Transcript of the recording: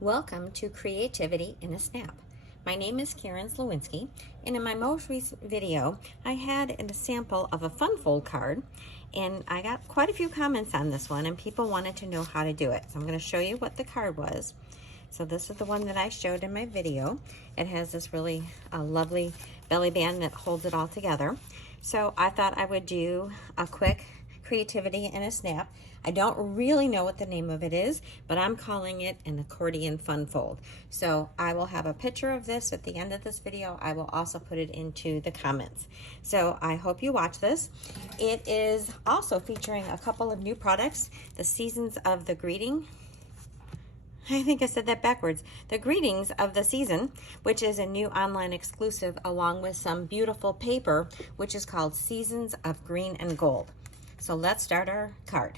Welcome to Creativity in a Snap. My name is Karen Sliwinski, and in my most recent video, I had a sample of a Fun Fold card, and I got quite a few comments on this one, and people wanted to know how to do it. So I'm going to show you what the card was. So this is the one that I showed in my video. It has this really lovely belly band that holds it all together. So I thought I would do a quick Creativity in a Snap. I don't really know what the name of it is, but I'm calling it an Accordion Fun Fold. So I will have a picture of this at the end of this video. I will also put it into the comments. So I hope you watch this. It is also featuring a couple of new products, the Seasons of the Greeting. I think I said that backwards. The Greetings of the Season, which is a new online exclusive, along with some beautiful paper, which is called Seasons of Green and Gold. So let's start our card.